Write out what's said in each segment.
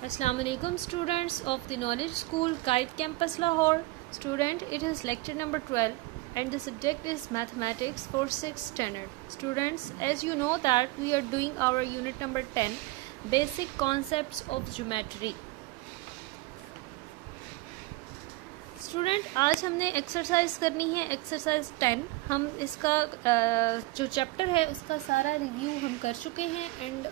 Assalamualaikum students of the Knowledge School, Kite Campus, Lahore. Student, it is lecture number 12 and the subject is Mathematics for 6th standard. Students, as you know that we are doing our unit number 10, Basic Concepts of Geometry. Student, आज हमने exercise करनी है exercise 10। हम इसका जो chapter है उसका सारा रिव्यू हम कर चुके हैं एंड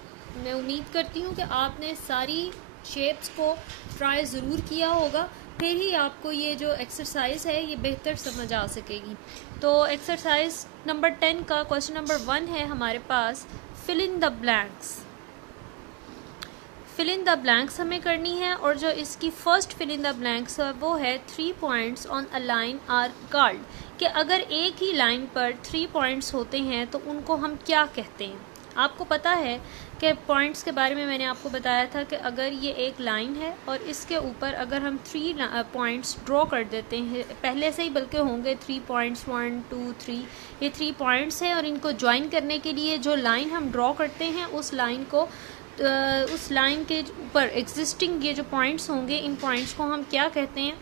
मैं उम्मीद करती हूँ कि आपने सारी शेप्स को ट्राई ज़रूर किया होगा, फिर ही आपको ये जो एक्सरसाइज है ये बेहतर समझ आ सकेगी। तो एक्सरसाइज नंबर 10 का क्वेश्चन नंबर 1 है हमारे पास, fill in the blanks. Fill in the blanks हमें करनी है और जो इसकी first fill in the blanks है वो है 3 points on a line are called, कि अगर एक ही लाइन पर 3 पॉइंट्स होते हैं तो उनको हम क्या कहते हैं। आपको पता है कि पॉइंट्स के बारे में मैंने आपको बताया था कि अगर ये एक लाइन है और इसके ऊपर अगर हम 3 पॉइंट्स ड्रॉ कर देते हैं पहले से ही, बल्कि होंगे 3 पॉइंट्स 1 2 3, ये 3 पॉइंट्स हैं और इनको ज्वाइन करने के लिए जो लाइन हम ड्रॉ करते हैं उस लाइन को उस लाइन के ऊपर एग्जिस्टिंग ये जो पॉइंट्स होंगे इन पॉइंट्स को हम क्या कहते हैं?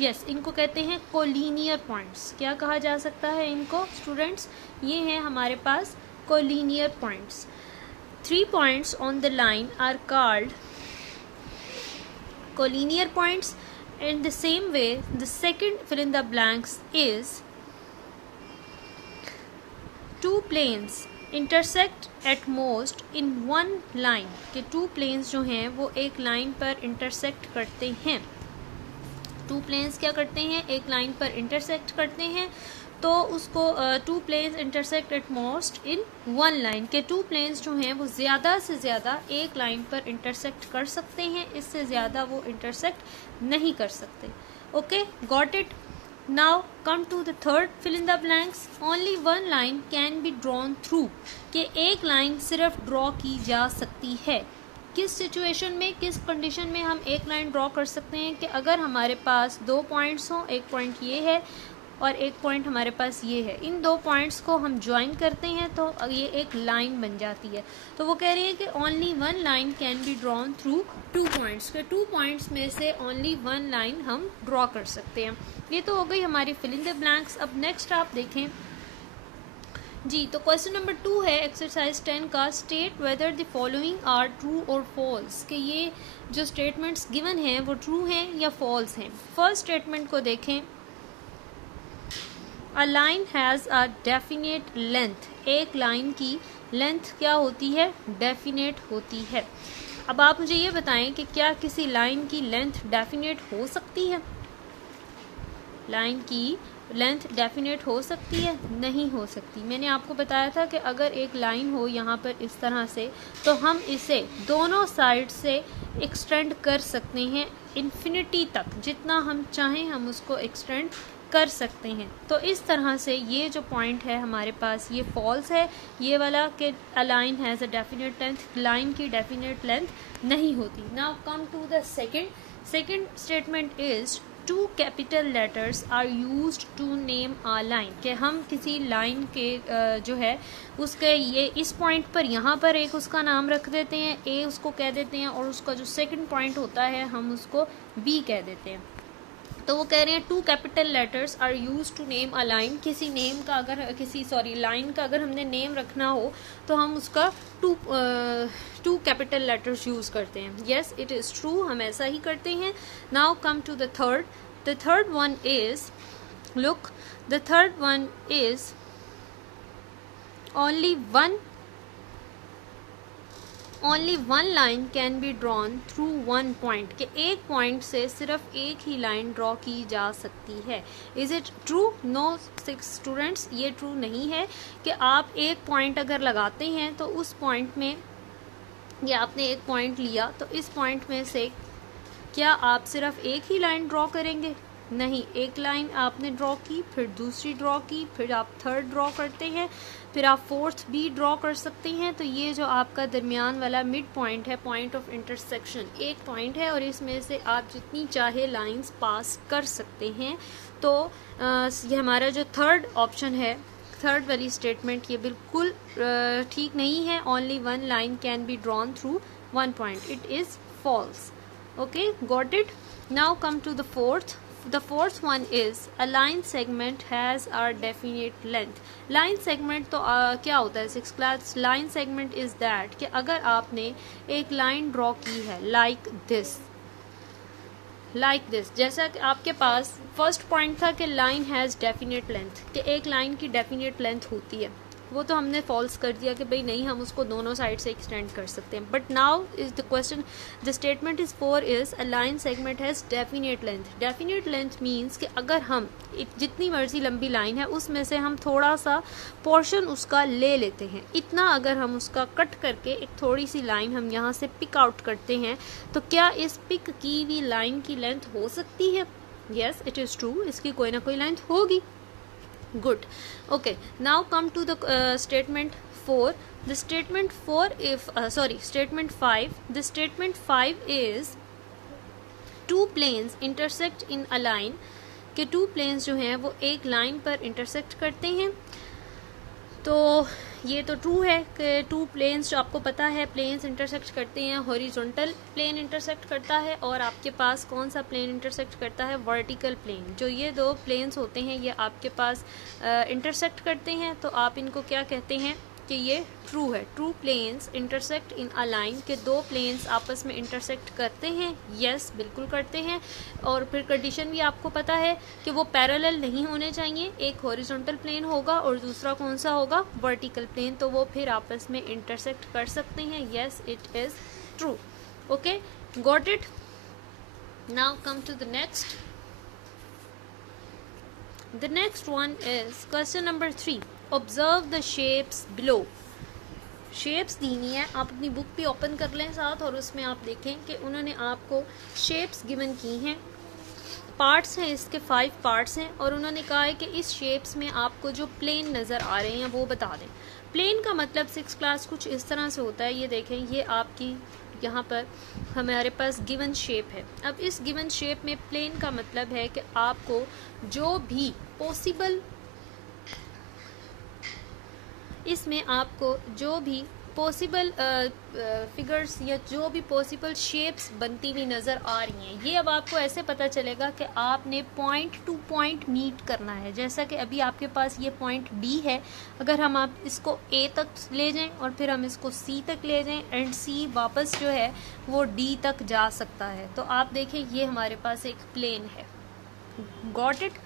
यस, इनको कहते हैं कोलिनियर पॉइंट्स। क्या कहा जा सकता है इनको स्टूडेंट्स? ये हैं हमारे पास collinear points. 3 points on the line are called collinear points and the same way the second fill in the blanks is 2 planes intersect at most in 1 line, के 2 प्लेन्स जो हैं वो एक लाइन पर इंटरसेक्ट करते हैं। 2 प्लेन्स क्या करते हैं? एक लाइन पर इंटरसेक्ट करते हैं, तो उसको 2 planes intersect at most in 1 line, के 2 प्लेन्स जो हैं वो ज़्यादा से ज़्यादा एक लाइन पर इंटरसेक्ट कर सकते हैं, इससे ज़्यादा वो इंटरसेक्ट नहीं कर सकते। Okay, got it? Now come to the third fill in the blanks. Only 1 line can be drawn through, कि एक लाइन सिर्फ ड्रॉ की जा सकती है। किस सिचुएशन में, किस कंडीशन में हम एक लाइन ड्रॉ कर सकते हैं? कि अगर हमारे पास 2 पॉइंट्स हों, एक पॉइंट ये है और एक पॉइंट हमारे पास ये है, इन 2 पॉइंट्स को हम ज्वाइन करते हैं तो ये एक लाइन बन जाती है। तो वो कह रही है कि only 1 line can be drawn through 2 points, के 2 पॉइंट्स में से ओनली 1 लाइन हम ड्रॉ कर सकते हैं। ये तो हो गई हमारी फिल इन द ब्लैंक्स। अब नेक्स्ट आप देखें जी, तो क्वेश्चन नंबर 2 है एक्सरसाइज 10 का, state whether the following are true और फॉल्स, कि ये जो स्टेटमेंट्स गिवन हैं वो ट्रू हैं या फॉल्स हैं। फर्स्ट स्टेटमेंट को देखें, अ line has a definite length, एक लाइन की लेंथ क्या होती है? डेफिनेट होती है। अब आप मुझे ये बताएं कि क्या किसी लाइन की लेंथ डेफिनेट हो सकती है? लाइन की लेंथ डेफिनेट हो सकती है? नहीं हो सकती। मैंने आपको बताया था कि अगर एक लाइन हो यहाँ पर इस तरह से, तो हम इसे दोनों साइड से एक्सटेंड कर सकते हैं इन्फिनिटी तक, जितना हम चाहें हम उसको एक्सटेंड कर सकते हैं। तो इस तरह से ये जो पॉइंट है हमारे पास ये फॉल्स है, ये वाला कि a line has a definite length, line की डेफिनेट लेंथ नहीं होती। Now come to the second statement is 2 capital letters are used to name a line, कि हम किसी लाइन के जो है उसके ये इस पॉइंट पर यहाँ पर एक उसका नाम रख देते हैं, ए उसको कह देते हैं, और उसका जो सेकंड पॉइंट होता है हम उसको बी कह देते हैं। तो वो कह रहे हैं 2 capital letters are use to name a line, किसी नेम का अगर लाइन का अगर हमने नेम रखना हो तो हम उसका 2 कैपिटल लेटर्स यूज करते हैं। यस, इट इज़ ट्रू, हम ऐसा ही करते हैं। Now come to the third one is, look, the third one is only one line can be drawn through 1 point, कि एक पॉइंट से सिर्फ एक ही लाइन ड्रॉ की जा सकती है। Is it true? No 6 students, ये ट्रू नहीं है कि आप एक पॉइंट अगर लगाते हैं तो उस पॉइंट में, या आपने एक पॉइंट लिया तो इस पॉइंट में से क्या आप सिर्फ एक ही लाइन ड्रॉ करेंगे? नहीं, एक लाइन आपने ड्रॉ की, फिर दूसरी ड्रॉ की, फिर आप थर्ड ड्रॉ करते हैं, फिर आप फोर्थ भी ड्रॉ कर सकते हैं। तो ये जो आपका दरमियान वाला मिड पॉइंट है, पॉइंट ऑफ इंटरसेक्शन, एक पॉइंट है और इसमें से आप जितनी चाहे लाइंस पास कर सकते हैं। तो ये हमारा जो थर्ड ऑप्शन है, थर्ड वाली स्टेटमेंट, ये बिल्कुल ठीक नहीं है। Only 1 line can be drawn through 1 point, it is false. Okay, got it? Now come to the fourth. The fourth one is a line segment has a definite length. line segment तो क्या होता है 6th class? line segment is that कि अगर आपने एक line draw की है like this, जैसा कि आपके पास फर्स्ट पॉइंट था कि लाइन हैज़ डेफिनेट लेंथ, कि एक लाइन की डेफिनेट लेंथ होती है, वो तो हमने फॉल्स कर दिया कि भाई नहीं, हम उसको दोनों साइड से एक्सटेंड कर सकते हैं. But now is the question, the statement is 4 is a line segment has definite length. Definite length means कि अगर हम जितनी मर्जी लंबी लाइन है उसमें से हम थोड़ा सा पोर्शन उसका ले लेते हैं, इतना अगर हम उसका कट करके एक थोड़ी सी लाइन हम यहाँ से पिक आउट करते हैं, तो क्या इस पिक की हुई लाइन की लेंथ हो सकती है? यस, इट इज़ ट्रू, इसकी कोई ना कोई लेंथ होगी. Good. Okay, now come to the statement 4. The statement 4 statement 5. The statement 5 is two planes intersect in a line, कि two planes जो हैं वो एक लाइन पर intersect करते हैं. तो ये तो ट्रू है कि टू प्लेन्स जो आपको पता है प्लेन्स इंटरसेक्ट करते हैं, हॉरिजॉन्टल प्लेन इंटरसेक्ट करता है और आपके पास कौन सा प्लेन इंटरसेक्ट करता है? Vertical plane. जो ये दो प्लेन्स होते हैं ये आपके पास इंटरसेक्ट करते हैं, तो आप इनको क्या कहते हैं कि ये ट्रू है. True planes intersect in a line, के दो प्लेन्स आपस में इंटरसेक्ट करते हैं. यस, बिल्कुल करते हैं. और फिर कंडीशन भी आपको पता है कि वो पैरेलल नहीं होने चाहिए, एक हॉरिजॉन्टल प्लेन होगा और दूसरा कौन सा होगा? Vertical plane. तो वो फिर आपस में इंटरसेक्ट कर सकते हैं. Yes, it is true. Okay, got it? Now come to the next. The next one is question number 3. Observe the shapes below. Shapes दीनी है, आप अपनी बुक भी ओपन कर लें साथ और उसमें आप देखें कि उन्होंने आपको शेप्स गिवन की हैं. पार्ट्स हैं इसके, 5 पार्ट्स हैं और उन्होंने कहा है कि इस शेप्स में आपको जो प्लेन नज़र आ रहे हैं वो बता दें. प्लेन का मतलब 6th क्लास कुछ इस तरह से होता है. ये देखें, ये आपकी यहाँ पर हमारे पास गिवन शेप है. अब इस गिवन शेप में प्लेन का मतलब है कि आपको जो भी पॉसिबल, इसमें आपको जो भी पॉसिबल फिगर्स या जो भी पॉसिबल शेप्स बनती हुई नज़र आ रही हैं, ये अब आपको ऐसे पता चलेगा कि आपने पॉइंट टू पॉइंट मीट करना है. जैसा कि अभी आपके पास ये पॉइंट डी है, अगर हम आप इसको ए तक ले जाएं और फिर हम इसको सी तक ले जाएं एंड सी वापस जो है वो डी तक जा सकता है, तो आप देखें ये हमारे पास एक प्लेन है. Got it?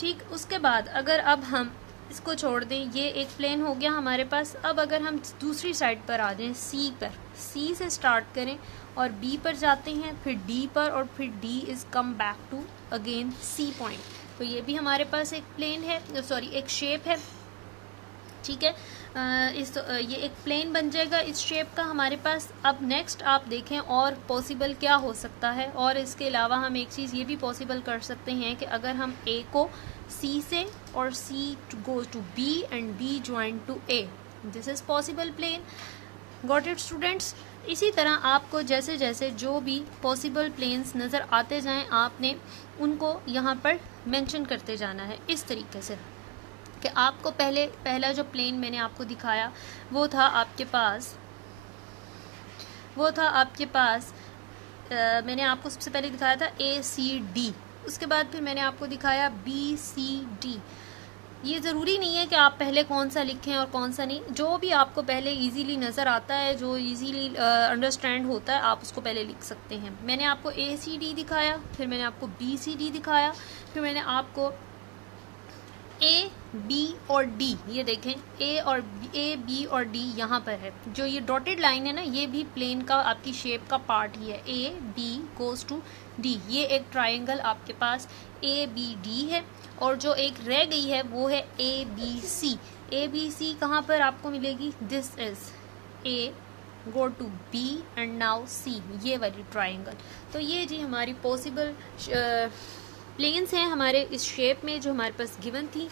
ठीक. उसके बाद अगर अब हम इसको छोड़ दें, ये एक प्लेन हो गया हमारे पास. अब अगर हम दूसरी साइड पर आ जाएं, सी पर, सी से स्टार्ट करें और बी पर जाते हैं, फिर डी पर और फिर D is come back to again C point, तो ये भी हमारे पास एक प्लेन है, सॉरी एक शेप है. ठीक है, ये एक प्लेन बन जाएगा इस शेप का हमारे पास. अब नेक्स्ट आप देखें और पॉसिबल क्या हो सकता है, और इसके अलावा हम एक चीज़ ये भी पॉसिबल कर सकते हैं कि अगर हम ए को सी से और C goes to B and B join to A, this is possible plane. Got it students? इसी तरह आपको जैसे जैसे जो भी पॉसिबल प्लेन्स नज़र आते जाएं, आपने उनको यहाँ पर मेंशन करते जाना है इस तरीके से कि आपको पहला जो प्लेन मैंने आपको दिखाया वो था आपके पास मैंने आपको सबसे पहले दिखाया था ACD. उसके बाद फिर मैंने आपको दिखाया BCD. ये ज़रूरी नहीं है कि आप पहले कौन सा लिखें और कौन सा नहीं, जो भी आपको पहले इजीली नज़र आता है, जो इजीली अंडरस्टैंड होता है, आप उसको पहले लिख सकते हैं. मैंने आपको ACD दिखाया, फिर मैंने आपको BCD दिखाया, फिर मैंने आपको A, B और D, ये देखें A, B और D यहाँ पर है. जो ये डॉटेड लाइन है ना, ये भी प्लेन का आपकी शेप का पार्ट ही है. A, B goes to D. ये एक ट्रायंगल आपके पास ABD है और जो एक रह गई है वो है ABC. ABC कहाँ पर आपको मिलेगी? This is A go to B and now C, ये वाली ट्रायंगल. तो ये जी हमारी पॉसिबल प्लेन्स हैं हमारे इस शेप में जो हमारे पास गिवन थी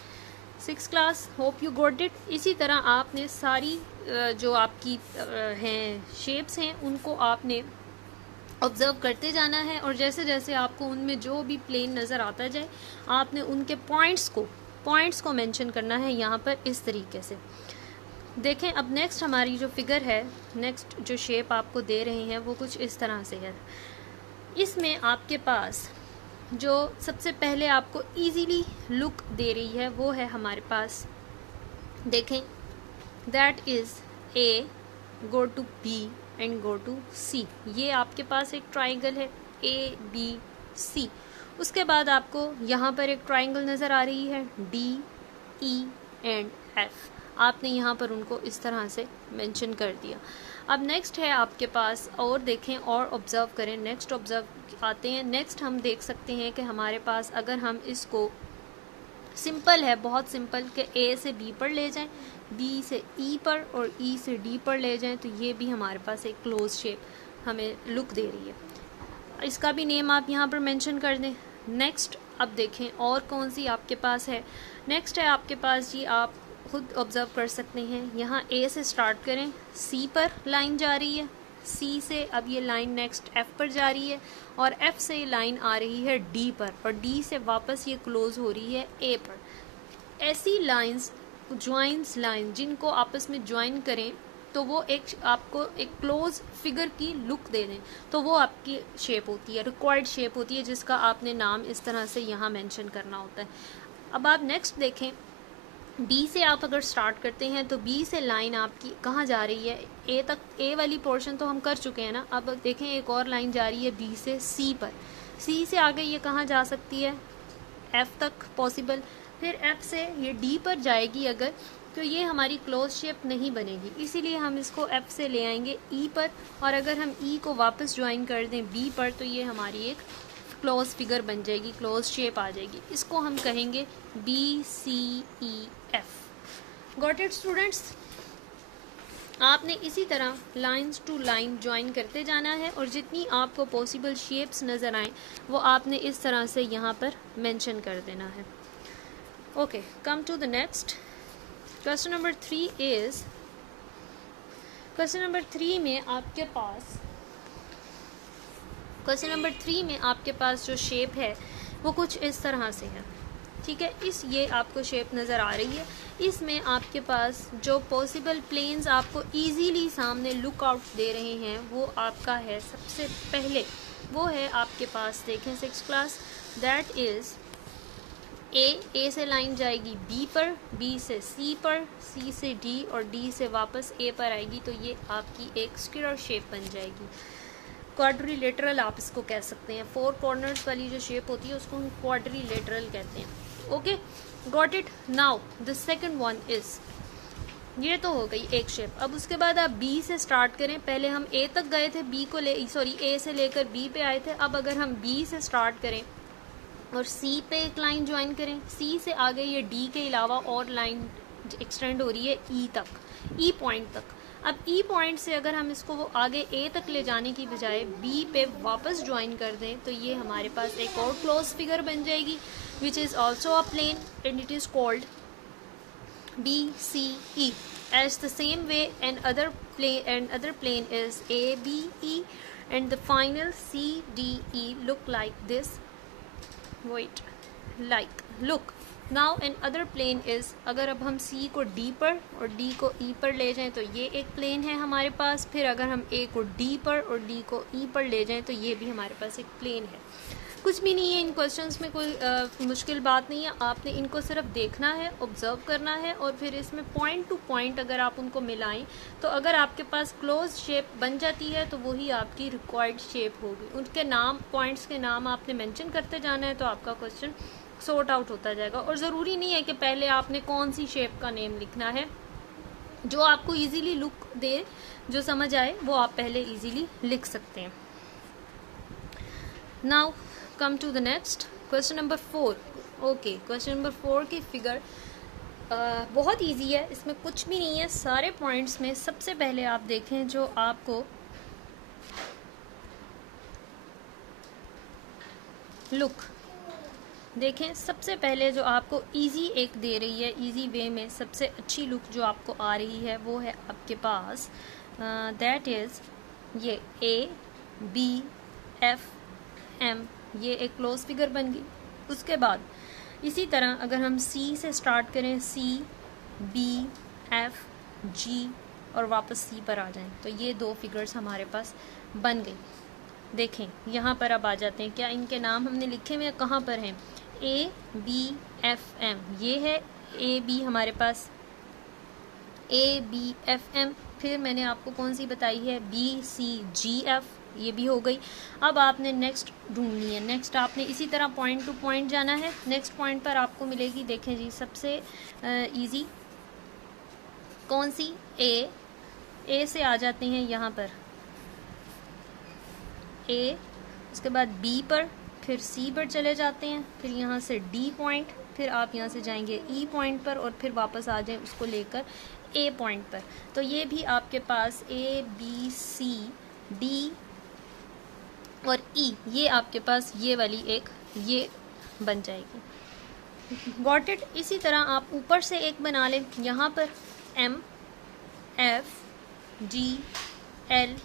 6th class. Hope you got it. इसी तरह आपने सारी जो आपकी हैं शेप्स हैं उनको आपने ऑब्ज़र्व करते जाना है और जैसे जैसे आपको उनमें जो भी प्लेन नज़र आता जाए आपने उनके पॉइंट्स को मेंशन करना है यहाँ पर इस तरीके से. देखें अब नेक्स्ट हमारी जो फिगर है, नेक्स्ट जो शेप आपको दे रहे हैं वो कुछ इस तरह से है। इसमें आपके पास जो सबसे पहले आपको इजीली लुक दे रही है वो है हमारे पास, देखें, that is A go to B and go to C. ये आपके पास एक ट्राइंगल है ए बी सी। उसके बाद आपको यहाँ पर एक ट्राइंगल नज़र आ रही है डी ई एंड एफ। आपने यहाँ पर उनको इस तरह से मेंशन कर दिया। अब नेक्स्ट है आपके पास, और देखें और ऑब्ज़र्व करें, नेक्स्ट ऑब्ज़र्व आते हैं। नेक्स्ट हम देख सकते हैं कि हमारे पास अगर हम इसको सिंपल है, बहुत सिंपल, कि ए से बी पर ले जाएं, बी से ई पर और ई से डी पर ले जाएं, तो ये भी हमारे पास एक क्लोज शेप हमें लुक दे रही है। इसका भी नेम आप यहाँ पर मेंशन कर दें। नेक्स्ट अब देखें और कौन सी आपके पास है। नेक्स्ट है आपके पास जी, आप खुद ऑब्ज़र्व कर सकते हैं, यहाँ ए से स्टार्ट करें, सी पर लाइन जा रही है, सी से अब ये लाइन नेक्स्ट एफ पर जा रही है, और एफ से ये लाइन आ रही है डी पर, और डी से वापस ये क्लोज हो रही है ए पर। ऐसी लाइंस, ज्वाइंस लाइन, जिनको आपस में ज्वाइन करें तो वो एक आपको एक क्लोज फिगर की लुक दे दें, तो वो आपकी शेप होती है, रिक्वायर्ड शेप होती है, जिसका आपने नाम इस तरह से यहाँ मेंशन करना होता है। अब आप नेक्स्ट देखें, बी से आप अगर स्टार्ट करते हैं तो बी से लाइन आपकी कहाँ जा रही है, ए तक। ए वाली पोर्शन तो हम कर चुके हैं ना। अब देखें एक और लाइन जा रही है बी से सी पर, सी से आगे ये कहाँ जा सकती है, एफ तक पॉसिबल, फिर एफ से ये डी पर जाएगी अगर, तो ये हमारी क्लोज शेप नहीं बनेगी, इसीलिए हम इसको एफ से ले आएंगे ई पर, और अगर हम ई को वापस ज्वाइन कर दें बी पर तो ये हमारी एक क्लोज फिगर बन जाएगी, क्लोज शेप आ जाएगी। इसको हम कहेंगे B C E F. Got it students? आपने इसी तरह लाइंस टू लाइन ज्वाइन करते जाना है, और जितनी आपको पॉसिबल शेप्स नज़र आएँ वो आपने इस तरह से यहाँ पर मेंशन कर देना है। Okay, come to the next question number 3 is, question number 3 में आपके पास, क्वेश्चन नंबर 3 में आपके पास जो शेप है वो कुछ इस तरह से है, ठीक है। ये आपको शेप नज़र आ रही है। इसमें आपके पास जो पॉसिबल प्लेन्स आपको इजीली सामने लुक आउट दे रहे हैं वो आपका है, सबसे पहले वो है आपके पास, देखें 6th क्लास, दैट इज़ ए से लाइन जाएगी बी पर, बी से सी पर, सी से डी, और डी से वापस ए पर आएगी, तो ये आपकी एक स्क्वायर शेप बन जाएगी। क्वाड्रिलेटरल आप इसको कह सकते हैं, 4 कॉर्नर्स वाली जो शेप होती है उसको हम क्वाड्रिलेटरल कहते हैं। Okay, got it? Now the second one is, ये तो हो गई एक शेप। अब उसके बाद आप बी से स्टार्ट करें, पहले हम ए तक गए थे, ए से लेकर बी पे आए थे। अब अगर हम बी से स्टार्ट करें और सी पे एक लाइन ज्वाइन करें, सी से आगे ये डी के अलावा और लाइन एक्सटेंड हो रही है ई तक, ई पॉइंट तक। अब ई पॉइंट से अगर हम इसको वो आगे ए तक ले जाने की बजाय बी पे वापस ज्वाइन कर दें तो ये हमारे पास एक और क्लोज फिगर बन जाएगी, which is also a plane and it is called B C E. As the same way another plane is ABE, and the final CDE look like this. Wait, like look now another plane is, अगर अब हम C को D पर और D को E पर ले जाएं तो ये एक प्लेन है हमारे पास। फिर अगर हम A को D पर और D को E पर ले जाएं तो ये भी हमारे पास एक प्लेन है। कुछ भी नहीं है इन क्वेश्चंस में, कोई मुश्किल बात नहीं है। आपने इनको सिर्फ देखना है, ऑब्जर्व करना है, और फिर इसमें पॉइंट टू पॉइंट अगर आप उनको मिलाएं तो अगर आपके पास क्लोज शेप बन जाती है तो वही आपकी रिक्वायर्ड शेप होगी। उनके नाम, पॉइंट्स के नाम आपने मेंशन करते जाना है तो आपका क्वेश्चन सॉर्ट आउट होता जाएगा। और ज़रूरी नहीं है कि पहले आपने कौन सी शेप का नेम लिखना है, जो आपको ईजीली लुक दे, जो समझ आए वो आप पहले ईजीली लिख सकते हैं। Now come to the next question number 4। Okay, question number 4 की फिगर बहुत इजी है, इसमें कुछ भी नहीं है। सारे पॉइंट्स में सबसे पहले आप देखें जो आपको लुक देखें, सबसे पहले जो आपको इजी एक दे रही है, इजी वे में सबसे अच्छी लुक जो आपको आ रही है वो है आपके पास, दैट इज़ ये ABFM, ये एक क्लोज फिगर बन गई। उसके बाद इसी तरह अगर हम C से स्टार्ट करें, CBF, जी और वापस सी पर आ जाएं तो ये दो फिगर्स हमारे पास बन गई। देखें यहाँ पर अब आ जाते हैं, क्या इनके नाम हमने लिखे हुए कहाँ पर हैं? ए बी एफ एम, ये है ए बी हमारे पास, ए बी एफ एम। फिर मैंने आपको कौन सी बताई है? बी सी जी एफ, ये भी हो गई। अब आपने नेक्स्ट ढूंढनी है। नेक्स्ट आपने इसी तरह पॉइंट टू पॉइंट जाना है। नेक्स्ट पॉइंट पर आपको मिलेगी, देखें जी, सबसे इजी कौन सी? ए से आ जाते हैं यहाँ पर ए, उसके बाद बी पर, फिर सी पर चले जाते हैं, फिर यहाँ से डी पॉइंट, फिर आप यहाँ से जाएंगे ई पॉइंट पर और फिर वापस आ जाएं उसको लेकर ए पॉइंट पर। तो ये भी आपके पास ए बी सी डी और ई, ये आपके पास ये वाली एक ये बन जाएगी। Got it? इसी तरह आप ऊपर से एक बना लें, यहाँ पर M F G L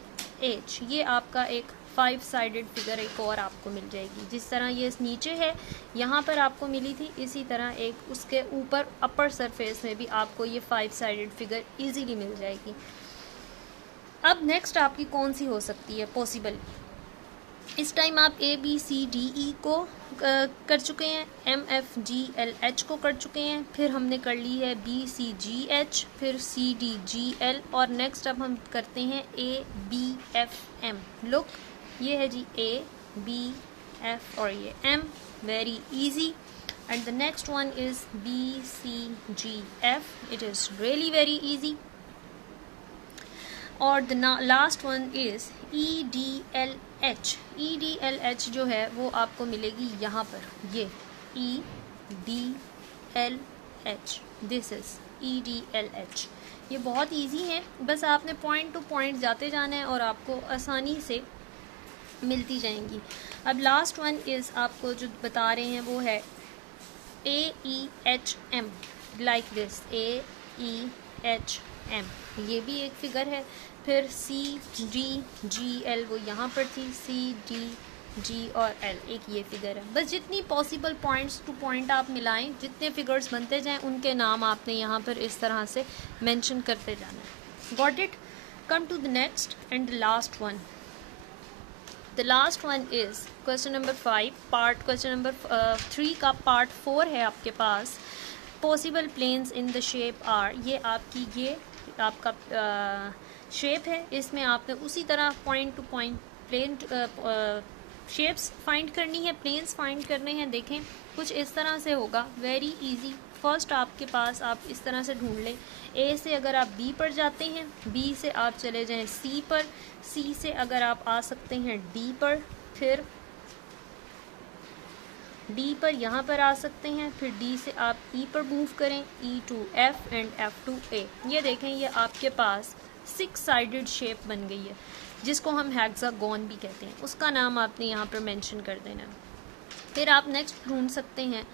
H, ये आपका एक 5 साइडेड फिगर एक और आपको मिल जाएगी। जिस तरह ये नीचे है यहाँ पर आपको मिली थी, इसी तरह एक उसके ऊपर अपर सरफेस में भी आपको ये 5 साइडेड फिगर इजीली मिल जाएगी। अब नेक्स्ट आपकी कौन सी हो सकती है पॉसिबल? इस टाइम आप A B C D E को कर चुके हैं, M F G L H को कर चुके हैं, फिर हमने कर ली है बी सी जी एच, फिर सी डी जी एल, और नेक्स्ट अब हम करते हैं A B F M. Look, ये है जी ए बी एफ और ये M, very easy. And the next one is B C G F, it is really very easy. और the last one is E D L H. E D L H जो है वो आपको मिलेगी यहाँ पर, ये E D L H, this is E D L H. ये बहुत इजी है, बस आपने पॉइंट टू पॉइंट जाते जाना है और आपको आसानी से मिलती जाएंगी। अब लास्ट वन इज आपको जो बता रहे हैं वो है A E H M, like this, A E H M, ये भी एक फिगर है। फिर सी डी जी एल, वो यहाँ पर थी, सी डी जी और एल, एक ये फिगर है। बस जितनी पॉसिबल पॉइंट्स टू पॉइंट आप मिलाएं, जितने फिगर्स बनते जाएं, उनके नाम आपने यहाँ पर इस तरह से मेंशन करते जाना है। Got it? Come to the next and the last one. The last one is question number 5, part question number 3 का पार्ट 4 है आपके पास। Possible planes in the shape are, ये आपकी ये आपका शेप है, इसमें आपने उसी तरह point to point plane shapes find करनी है, प्लेन्स फाइंड करने हैं। देखें कुछ इस तरह से होगा, वेरी इजी। फर्स्ट आपके पास आप इस तरह से ढूंढ लें, ए से अगर आप बी पर जाते हैं, बी से आप चले जाएं सी पर, सी से अगर आप आ सकते हैं डी पर, फिर डी पर यहाँ पर आ सकते हैं, फिर डी से आप ई पर मूव करें, E to F and F to A. ये देखें, ये आपके पास 6 साइडेड शेप बन गई है, जिसको हम हेक्सागोन भी कहते हैं। उसका नाम आपने यहाँ पर मेंशन कर देना। फिर आप नेक्स्ट ढूंढ सकते हैं।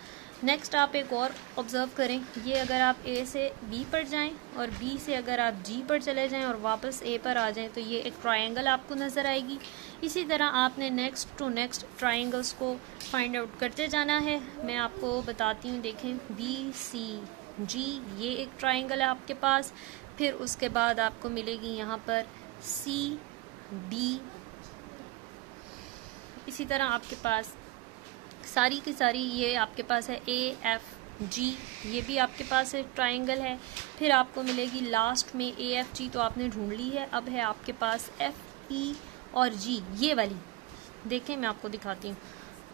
नेक्स्ट आप एक और ऑब्जर्व करें, ये अगर आप ए से बी पर जाएं और बी से अगर आप जी पर चले जाएं और वापस ए पर आ जाएं, तो ये एक ट्रायंगल आपको नज़र आएगी। इसी तरह आपने नेक्स्ट टू नेक्स्ट ट्रायंगल्स को फाइंड आउट करते जाना है। मैं आपको बताती हूँ, देखें बी सी जी, ये एक ट्रायंगल है आपके पास। फिर उसके बाद आपको मिलेगी यहाँ पर सी डी, इसी तरह आपके पास सारी की सारी ये आपके पास है ए एफ जी, ये भी आपके पास एक ट्रायंगल है। फिर आपको मिलेगी लास्ट में ए एफ जी, तो आपने ढूंढ ली है। अब है आपके पास एफ ई और जी, ये वाली देखें, मैं आपको दिखाती हूँ,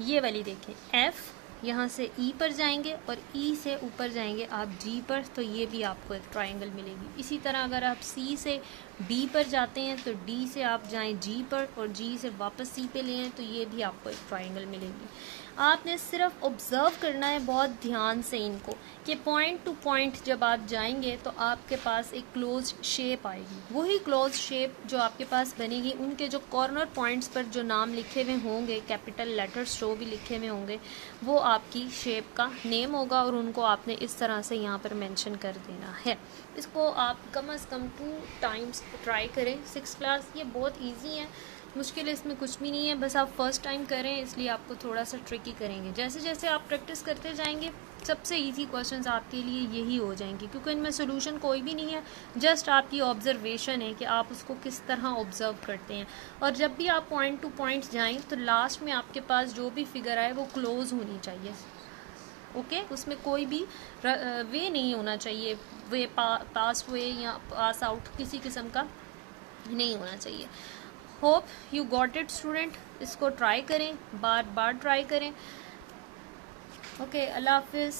ये वाली देखें, एफ यहाँ से ई पर जाएंगे और ई से ऊपर जाएंगे आप जी पर, तो ये भी आपको एक ट्रायंगल मिलेगी। इसी तरह अगर आप सी से डी पर जाते हैं तो डी से आप जाएं जी पर और जी से वापस सी पे ले आएं, तो ये भी आपको एक ट्रायंगल मिलेगी। आपने सिर्फ ऑब्जर्व करना है बहुत ध्यान से इनको, कि पॉइंट टू पॉइंट जब आप जाएंगे तो आपके पास एक क्लोज शेप आएगी। वही क्लोज शेप जो आपके पास बनेगी, उनके जो कॉर्नर पॉइंट्स पर जो नाम लिखे हुए होंगे, कैपिटल लेटर्स जो भी लिखे हुए होंगे, वो आपकी शेप का नेम होगा और उनको आपने इस तरह से यहाँ पर मेंशन कर देना है। इसको आप कम से कम 2 टाइम्स ट्राई करें 6 क्लास। ये बहुत ईजी है, मुश्किल इसमें कुछ भी नहीं है, बस आप फर्स्ट टाइम करें, इसलिए आपको थोड़ा सा ट्रिकी करेंगे। जैसे जैसे आप प्रैक्टिस करते जाएंगे सबसे इजी क्वेश्चंस आपके लिए यही हो जाएंगे, क्योंकि इनमें सोल्यूशन कोई भी नहीं है, जस्ट आपकी ऑब्जर्वेशन है कि आप उसको किस तरह ऑब्जर्व करते हैं। और जब भी आप पॉइंट टू पॉइंट जाएं तो लास्ट में आपके पास जो भी फिगर आए वो क्लोज होनी चाहिए, ओके उसमें कोई भी वे नहीं होना चाहिए, वे पास वे या पास आउट किसी किस्म का नहीं होना चाहिए। Hope you got it student, इसको ट्राई करें, बार बार ट्राई करें। ओके, अल्लाह हाफिज़।